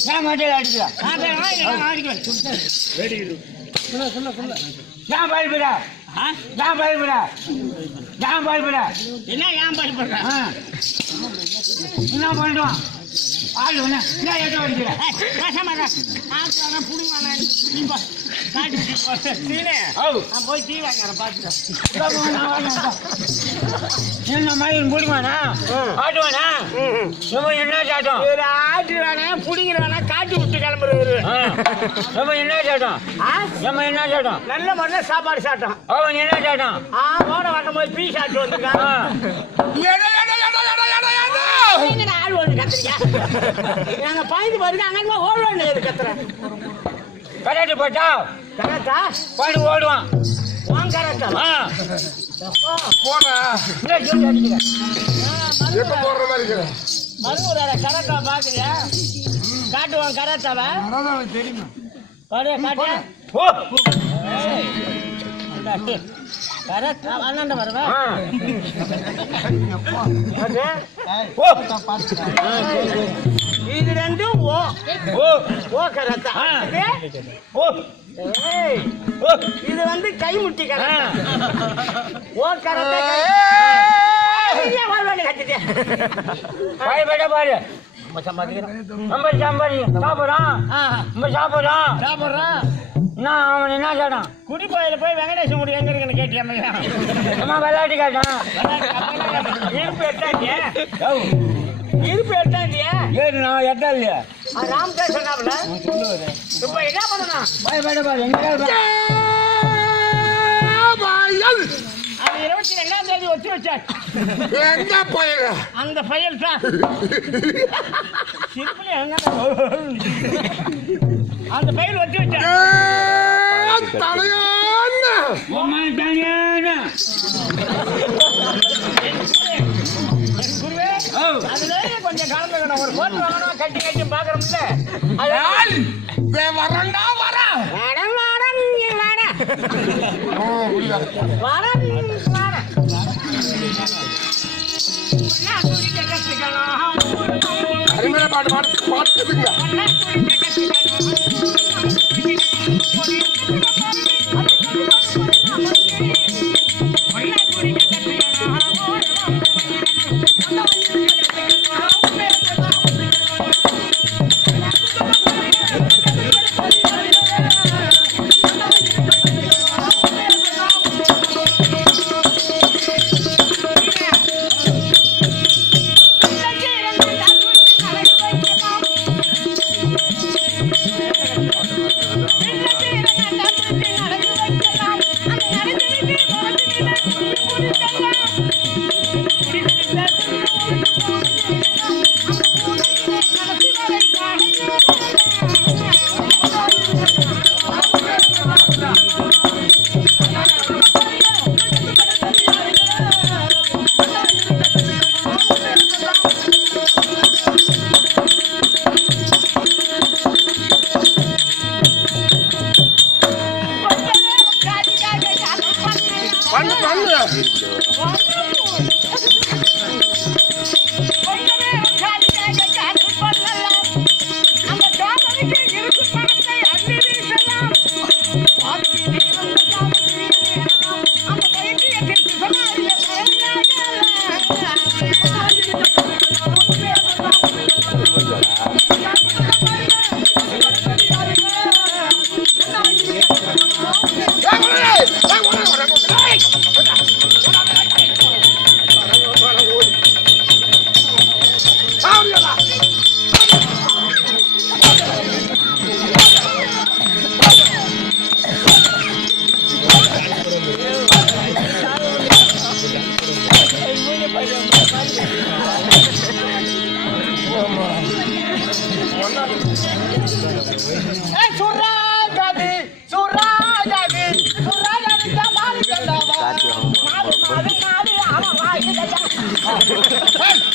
அடிக்க ஏன் மண்டல அடிக்கிற ஏன் பயப்படுற? ஏன் பயப்படுற? ஏன் பயப்படுற? என்ன ஏன் பயப்படுற. என்ன பண்ணுவான் ஆளு என்ன? ஏன் எட்ட அடிக்கிற? போய் டீ வாங்க பாத்துக்க என்ன மயில் ஆட்டுவானா என்ன சாட்டம் ஒரு ஆட்டு வேணா புடிங்கிற வேணா காட்டி விட்டு கிளம்புறது ஆ. என்ன சாட்டம் நம்ம என்ன சாட்டம் நல்ல முறையில் சாப்பாடு சாப்பிட்டோம் அவன் என்ன சாட்டம் ஆ ஓட வாட்டும் போய் பீ சாப்பிட்டு வந்துருக்காங்க ஆள் ஒன்று கத்துறீங்க நாங்க பாய்ந்து பாருங்க அங்கே ஓடுவாங்க எது கத்துறேன் கராட்டி போட்டா கரெக்டா? பாடு ஓடுவான். வாங்க கரெக்டா. ஆ. போனா என்ன சொல்லி அடிக்கிற எப்ப போடுற மாதிரி இருக்கிற மருமூர கரெக்டா பாக்குறியா? காட்டுவான் கரெக்டாவா? தெரியுமா? காட்டு. காட்டு ஓ கரெக்ட் அண்ணாண்ட வருவா. ஓ இது ரெண்டும் ஓ. ஓ. ஓ கரெக்டா? ஓ. ஓ. இது வந்து கைமுட்டி ஆ. கரெக்டா ஓ கரெக்டா பாரு நம்ம சம்பாதி சாப்பிட்றான் நம்ம சாப்பிட்றான் சாப்பிட்றான் நான் அவன் என்ன சாட்டான் குடி கோயில போய் வெங்கடேச முடி எங்க இருக்குன்னு கேட்டியா அம்மா விளையாட்டு காட்டான் இருப்பு எட்டாண்டியா ஏறு நான் எட்டா இல்லையா? சொன்னாப்ல இப்ப என்ன பண்ணணும் பாய் பேட்டா பாரு எங்க அது இருபத்தி ரெண்டாம் தேதி ஒத்தி வச்சார் எங்க அந்த தான். சிரிப்புல எங்க அந்த ஃபைல் ஒத்தி வச்சார் தலையான கொஞ்சம் கலந்துக்கணும் ஒரு போட்டு வாங்கணும் கட்டி கட்டி பாக்குறோம்ல அது வரண்டா வர. வாடம் வாட நான் குடிக்க கத்துக்கணும் அருமையான பாட்டு பாட்டு கார்த்திகை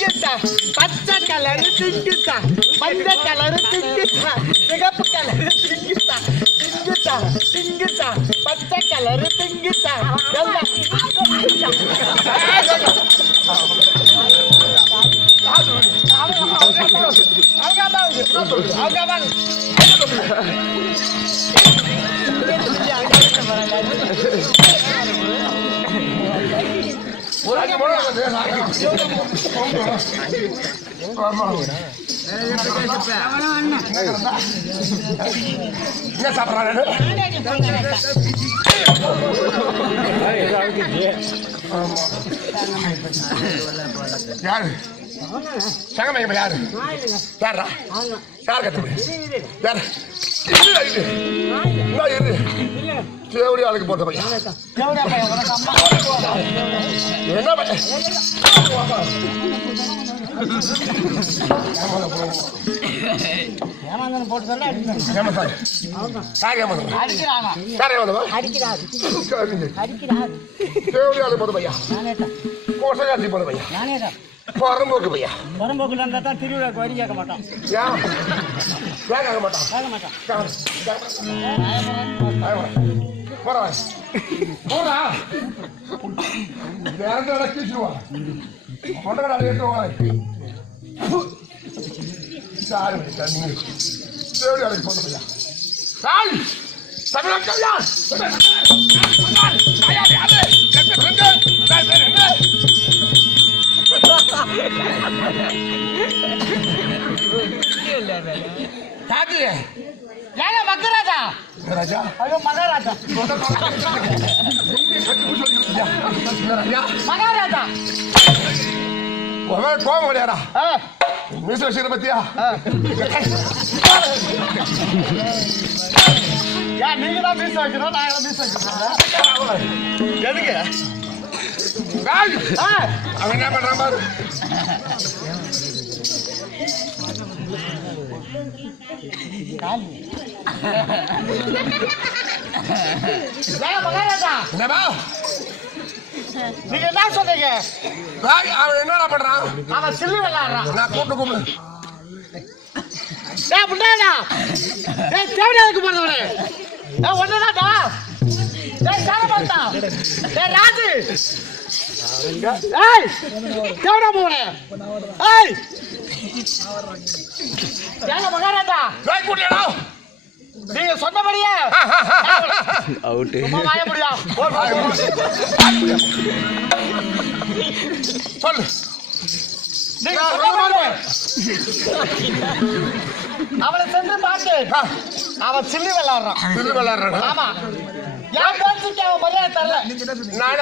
திங்குத்தா பச்சை கலரு திங்குத்தா மஞ்ச கலரு திங்குத்தா சிகப்பு கலரு திங்குத்தா திங்குத்தா திங்குத்தா பச்சை கலரு திங்குத்தா எல்லாம் என்ன சாப்பிட்றாங்க யாரு? சங்கமைங்க யாரு? யாரா யார்? கத்து யார் தேவடி ஆளுக்கு போட்ட பையன். என்ன பையன்? போட்டு பையன். போட்ட பையன். பரம்போக்கு பையன் புறம்போக்குல இருந்தா தான் திருவிழாக்கு வரி கேட்க ஏன் கேட்க மாட்டான் கேட்க மாட்டோம். போறா போறா நேரத்தை கீச்சுருவா கொண்டகடா ஏற்றுவா சாரி தேவடி அழைக்கு போட்டு பையா. சாரி. தமிழ கல்யாண். தாக்கு ஏங்க மகராஜா? ராஜா ஐயோ மகாராஜா. ராஜா மகாராஜா அவன் கோபம் கிடையாடா மீச வச்சுக்கிற பத்தியா? ஏன் நீங்க தான் மீச வைக்கணும் நாங்க மீச வைக்கணும். எதுக்கு? அவன் என்ன பண்றான் பாரு. நீங்க என்ன ராஜ் அவன் என்னடா பண்றான்? அவன் சில்லு விளையாடுறான். நான் கூப்பிட்டு கூப்பிடு. ஏய் புண்டாடா போறவனே ஏய் ஒண்ணுதாடா ஏய் சாரபாத்தா ஏய் ராஜு! மகாராஜா! நீங்க சொன்னபடியே முடியா சொல்லு. நீங்க அவளை சென்று பார்த்து அவன் சில்லு விளையாடுறான். திரு விளையாடுறானா? ஆமா. என் பேச்சுக்கு அவன் மரியாதை தரல? நான்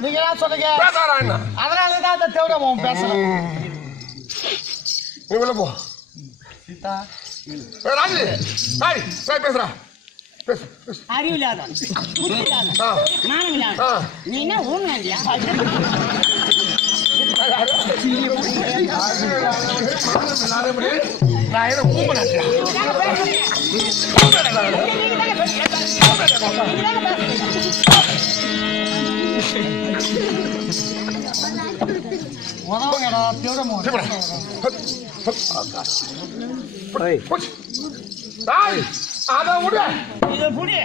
நீங்க என்ன சொன்னீங்க? பேசாரா என்ன? அதனால தான் அந்த தேவட அவன் பேசுறான் நீ உள்ள போ. ராஜு! ஹாய் பேசுறா நீ என்ன இல்லையா? நான் என்ன ஊம்பலாட்டியா உதவுங்கடா புடி.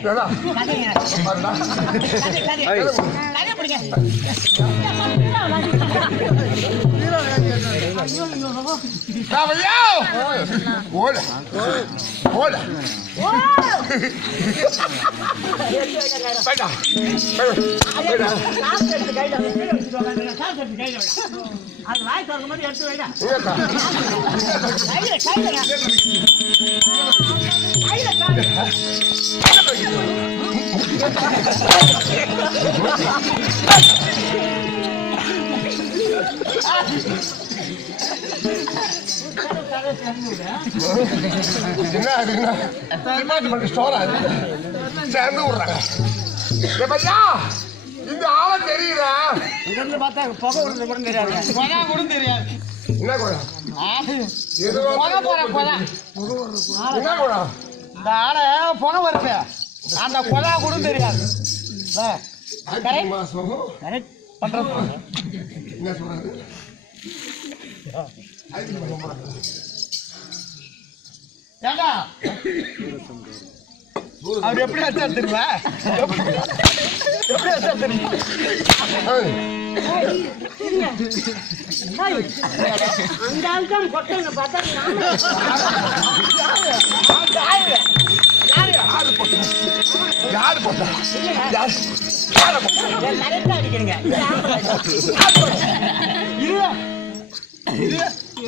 டேய் அத விடு இதை புடி ஏடா கதைங்க பாருடா கதை கதை கதை பிடிங்க தாவையா ஓட ஓட போய்டா போய்டா காசு எடுத்து கையில வை. கீழே வச்சுட்டு உக்காந்துருங்க. காசு எடுத்து கையில வை. அது வாய் திறக்கும் போது எடுத்து வைடா. இங்கடா கையில, கையில. கையில, கையில. என்ன அதுன்னா டிபார்ட்மெண்ட் ஸ்டோரா அது சேர்ந்து விடுறாங்க எப்பையா இந்த ஆளை தெரியுதா இங்கிருந்து பார்த்தா புகை விடுறது கூட தெரியாது புகை கூட தெரியாது என்ன குழா எது புகை போற புகை என்ன குழா இந்த ஆளை புகை வருது அந்த புகை கூட தெரியாது. என்ன சொல்றாரு. ஏண்டா? அவர் எப்படி அச்சா தெரியுமா? எப்படி அச்சா அந்த ஆள் தான் கொட்டனை பார்த்தா யாரு போட்டா யாரு போட்டா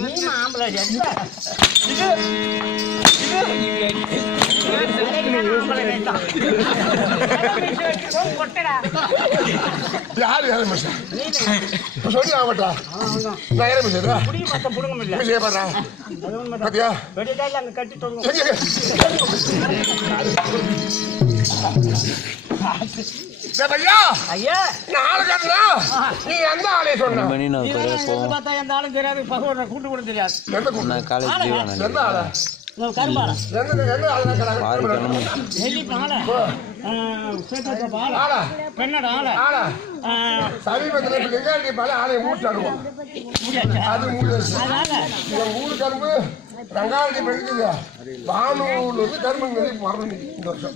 யாரு யாரை போட்டா கரெக்டா அடிக்கிறீங்க நீ ஆம்பளை இது கொட்டடா யாரு யாரு மிஷா இப்ப சொல்லி ஆக மாட்டா நான் யாரை மிஷா புடி மத்த புடுங்க முடியல மிஷா பாடுறா அது உண்மை பாத்தியா கட்டி கூட்டம் நான் காலேஜ் கரும்பாடா பெண்ணடா ஆள. சமீபத்தில் இப்ப எங்காண்டி பல ஆளையை மூட்டாடுவோம் அது ஊரு கரும்பு ரங்காவதி பெருக்குது பானூர்ல இருந்து கரும்புங்கிறது வரணும் இந்த வருஷம்.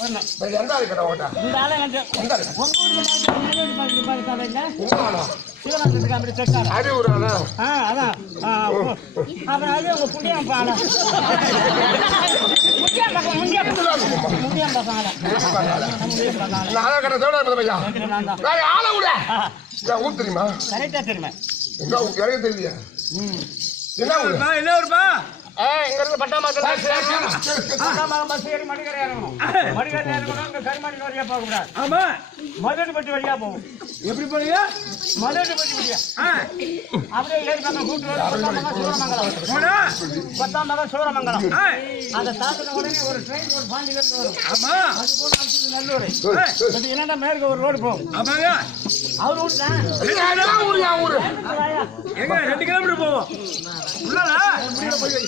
இப்ப எந்த ஆளு கடை ஓட்டா ஆ அதான். அப்புறம் அது உங்க புண்ணியம் முக்கியம் நான் கடை பையா ஆளை விட ஊர் தெரியுமா கரெக்டா தெரியுமா எங்க எனக்கு தெரியலையா என்ன ஊரு என்ன இங்க இருந்து சரி. பட்டாமரம் பஸ் ஏறி மடிக்கரை இறங்கணும் மடிக்கரை இறங்கணும் இங்க கருமாடி வழியா போக கூடாது. ஆமா. மதுரைப்பட்டி வழியா போகும். எப்படி போறீங்க? மதுரைப்பட்டி வழியா. அப்படியே ஏறி பக்கம் கூட்டு பத்தாம் சூரமங்கலம். பத்தாம் சூரமங்கலம். அதை தாண்டின உடனே ஒரு ட்ரெயின் ஒரு பாண்டியிலிருந்து வரும். ஆமா. அது போல நல்லூர். அது என்னடா மேற்கு ஒரு ரோடு போகும். ஆமாங்க. அவர் வீட்டு தான் ஊரு ஊரு? ரெண்டு கிலோமீட்டர் போவோம்.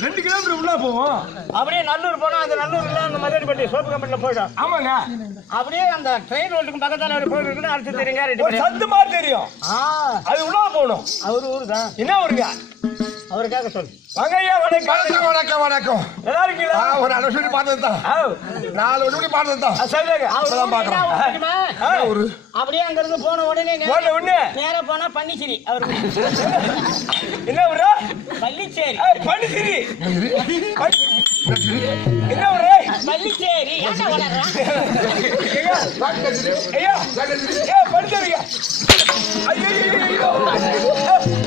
ரெண்டு கிலோமீட்டர் உள்ள போவோம். அப்படியே நல்லூர் போனா அந்த நல்லூர்ல அந்த மதுரைப்பட்டி சோப்பு கம்பெனில போயிடும். ஆமாங்க. அப்படியே அந்த ட்ரெயின் ரோட்டுக்கு பக்கத்தால ஒரு கோயில் இருக்குது அடுத்து தெரியுங்க ரெண்டு. சந்து மாதிரி தெரியும். அது உள்ள போகணும். அவர் ஊரு தான் என்ன ஊருங்க? அவருக்காக சொல்லு. வாங்க ஐயா வணக்கம் வணக்கம் வணக்கம். நல்லா இருக்கீங்களா? ஒரு நாலு வருஷம் பார்த்தது தான் நாலு வருஷம் பார்த்தது தான் ஆ, சரிங்க அவர் இப்பதான் ஊரு பார்க்கறோம். ஒரு அப்படியே அங்க இருந்து போன உடனே போன உடனே? நேரா போனா பன்னிச்சிரி அவர் என்ன ஊரா? பள்ளிச்சேரி. பண்டி- என்ன ஊரு? பள்ளிச்சேரி. ஐயோ ஐயோ,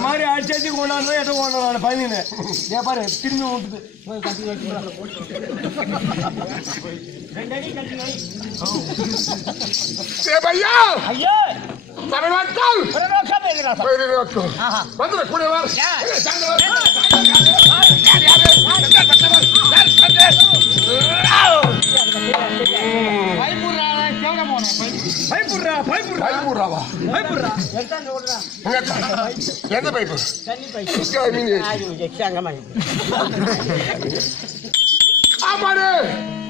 மாதிரி அடிச்சாச்சு கொண்டாந்து எட்ட கொண்டாடு பையனு ஏன் பாரு திரும்பி விட்டுது போய் கட்டி வச்சு பையா ஐயா. பயப்படுறா பயப்படுறா. பயமுறாவா பயப்படுறா. எந்த பைப்பு. ஆமாடு.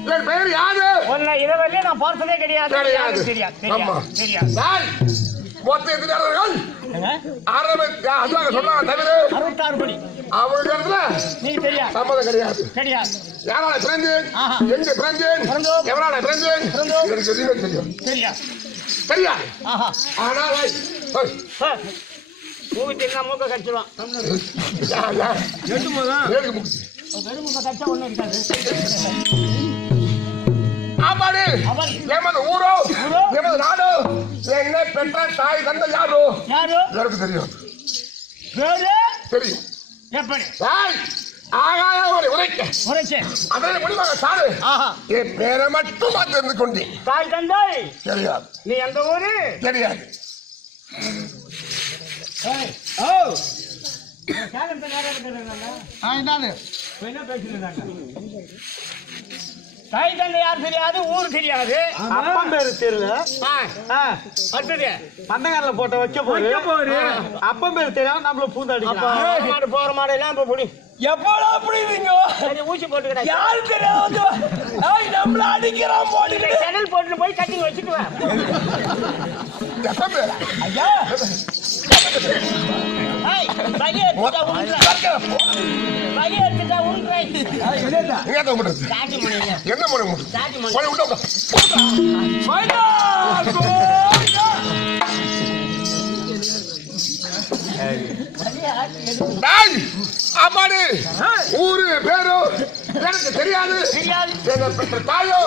என் பெயர் யாரு? உன்னை வரையிலும் நான் பார்த்ததே கிடையாது. தெரியாது. தெரியாது. தெரியாது. மொத்த எதிராளர்கள் அறுபத்தாறு படி அவங்க நீங்க தெரியாது சம்மதம் கிடையாது. கிடையாது யாரால பிறந்தேன். எங்க பிறந்தேன். எவரால பிறந்தேன்? தெரியும் தெரியாது. சரியா ஆனால் சார் மூக்கு தெரியா யா, எட்டு போதான் ஏழு முக்குச்சு. வெறும் மூக்க கடிச்சா ஒண்ணும் இருக்காது. அவன் எமது ஊரோ? எமது நாடோ என்னை பெற்ற தாய் தந்தை யாரோ? யாரு? எனக்கு தெரியும். பேரு தெரியும். எப்படி? தாய் ஆகாய ஒரு உரைக்க. உரைச்சு அதனை முடிவாக சாரு. என் பேரை மட்டும் தெரிந்து கொண்டேன் தாய் தந்தை? தெரியாது. நீ எந்த ஊரு? தெரியாது. ஏய், ஓ. என்ன இருக்காங்க? தாய் தந்தை யார் தெரியாது ஊர் தெரியாது. அப்பன் பேரு தெரியல. அடுத்தது மந்தக்காரல போட்ட வைக்க வைக்க போரு. அப்பன் பேரு தெரியாம நம்மள பூந்து அப்ப அடிக்கலாம் வர மாடு போற மாடு எல்லாம் இப்ப புடி. எப்படா புரியுதுங்க சரி ஊசி போட்டுக்கிடா. யாரு தெரியாது நம்மள அடிக்கிறான் போட்டு போய் கட்டிங் வச்சுட்டு வா. எப்ப ஐயா. என்ன முறை அம்மாடி ஊரு பேரும் எனக்கு தெரியாது. தெரியாது. தாயோ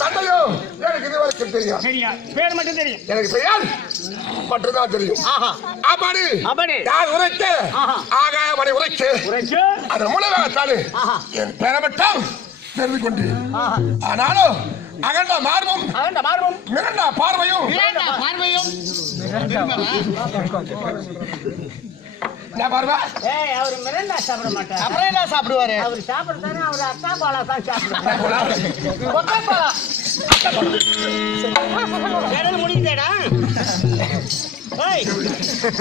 தந்தையோ எனக்கு இது வரைக்கும் தெரியும் பேர் மட்டும் தெரியும். எனக்கு பெயர் மட்டும்தான் தெரியும். ஆஹா. அம்மாடி அப்படி யார் உரைத்து. ஆஹா. ஆகாயமனை உரைத்து. மூலவேகத்தாலே ஆஹா. என் பெயரை மட்டும் தெரிந்து கொண்டு. ஆனாலும் அகண்ட மார்பும் அகண்ட மார்பும். மிரண்ட பார்வையும் இரண்ட பார்வையும். பார்வை ஏய் அவர் மிரண்டா சாப்பிட மாட்டார். அப்புறம் என்ன சாப்பிடுவாரு? அவர் சாப்பிடுறதானே அவர் அக்கா பாலா தான் சாப்பிடுறாரு கொக்கை பாலா? செடல் முடிந்தேடா ஏய்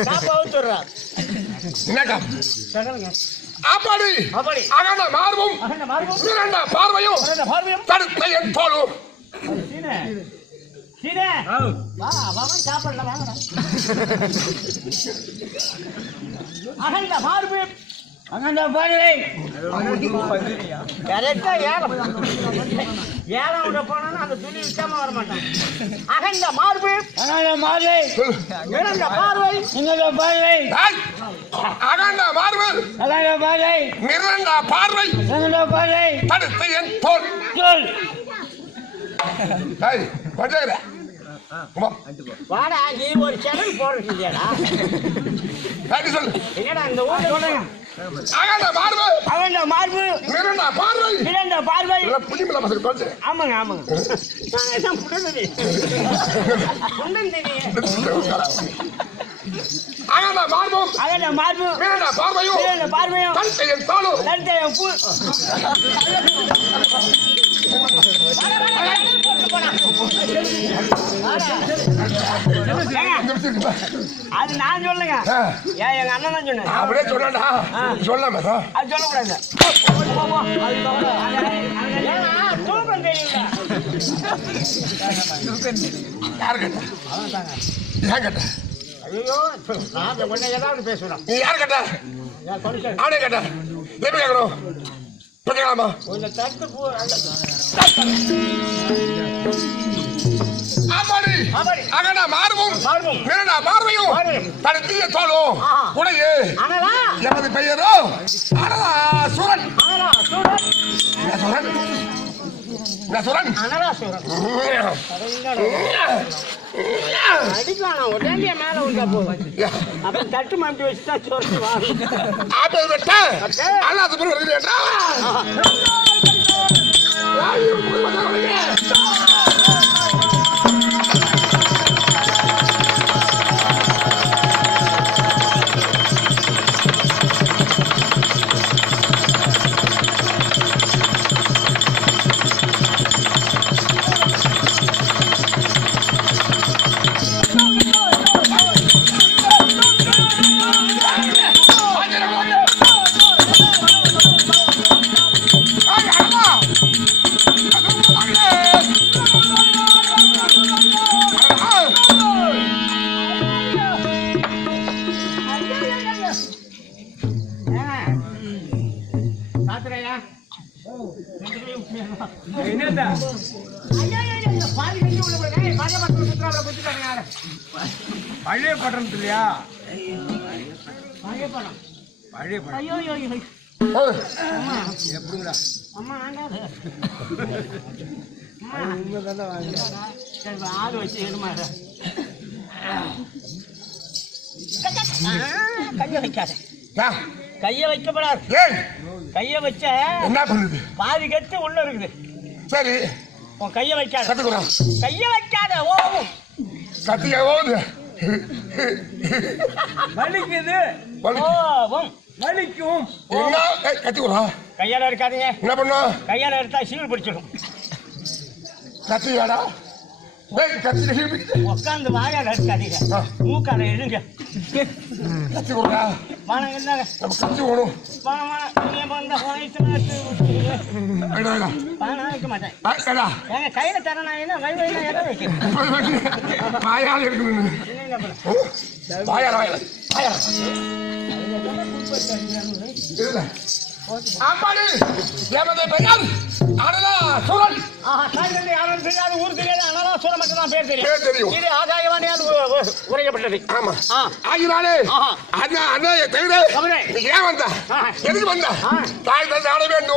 சாப்பா ஊத்துறா என்னக்கா? செடலுங்க ஆப்பாடி. அகண்ட மார்பும் பார்வையும் தடுத்த என் தோளும் சீனே சீனே வா அவன் சாப்பிடல வாங்கடா அகண்ட மார்பு. அகண்ட பார்வை கரெக்டா ஏலம். ஏலம் விட போனா அந்த துணி விட்டாம வர மாட்டான். அகண்ட மார்பு. அகண்ட மார்பை. இரண்ட பார்வை. இந்த பார்வை. அகண்ட மார்பு. அகண்ட பார்வை. மிரண்ட பார்வை. பார்வை. தடுத்த என் தோல். வாடா நீ ஒரு சேனல் போடுறது டேய், சொல்லு என்னடா இந்த ஊர்ல சொல்லுங்க. அகண்ட மார்பு அகண்ட மார்பு மிரண்ட பார்வை. இரண்ட பார்வை. பசங்க தோச்சு ஆமாங்க ஆமாங்க. நான் எல்லாம் புண்டது புண்டன் தெரியும் அகண்ட மார்பும் அகண்ட மார்பு மிரண்ட பார்வையும் தோளும் பூ. ஏங்க, அது நான் சொல்லுங்க. ஏன் எங்க அண்ணன் தான் சொன்னேன் அப்படியே சொல்லாம அது சொல்லக்கூடாது யாரு கேட்ட ஏன் கேட்ட ஐயோ நான் உன்னை ஏதாவது நீ யார் கேட்ட அவனே கேட்ட எப்படி கேட்கணும் தட்டு அகண்ட மார்பும் பார்வையும் பார்வையும். தடுத்திய ஆஹா. உடையே. எமது பெயரோ? அனலா சூரன். சூரன். சூரன்? அடிக்கலாம் உடனே மேல விட்டா போதும் அப்புறம் தட்டு மாட்டி வச்சுட்டா சோறு வாங்க ஆட்டோ வெட்ட? அல்லாத பிறகு என்னடா? பழைய பட்டணத்து இல்லையா பழைய பணம் பழைய பட்டணம் ஐயோ ஐயோ எப்படிங்களா அம்மா. ஆண்டாது சரி ஆறு வச்சு கைய வைக்காத. கைய வைக்கப்படாது. கைய வச்ச என்ன பண்ணுது? பாதி கட்டு உள்ள இருக்குது. சரி. உன் கைய வைக்காத. கத்துக்குறோம் கைய வைக்காத ஓவும் கத்திக்க போகுது வலிக்குது. ஓவும் வலிக்கும். என்ன? கத்திக்குறோம் கையால இருக்காதீங்க என்ன பண்ணோம் கையால எடுத்தா சீல் பிடிச்சிடும். கத்தியாடா. உட்காந்து வாயால் இருக்காதீங்க ஆ. மூக்கால எழுங்க. கத்தி கொடுடா வாங்க இருந்தாங்க கத்தி ஓடும் வைக்க மாட்டேன். எங்க கையில தர நான் என்ன கை வைனா எதை வைக்கிறேன் வாயால் இருக்கணும் என்ன பண்ண வாயால வாயால. வாயால. இல்ல அம்மாடி ஏமதே பெயர் அடலா சூரன். ஆஹா தாய் தந்தை யாரும் தெரியாது ஊர் தெரியாது. ஆனால் சொல்ல மட்டும் தான் பேர் தெரியும். தெரியும். இது உ- உரைக்கப்பட்டது. ஆமா. ஆகினாலே. அண்ணா அண்ணா தவிர ஏன் வந்த. எதுக்கு வந்த. தாய் தந்தை ஆட வேண்டும்.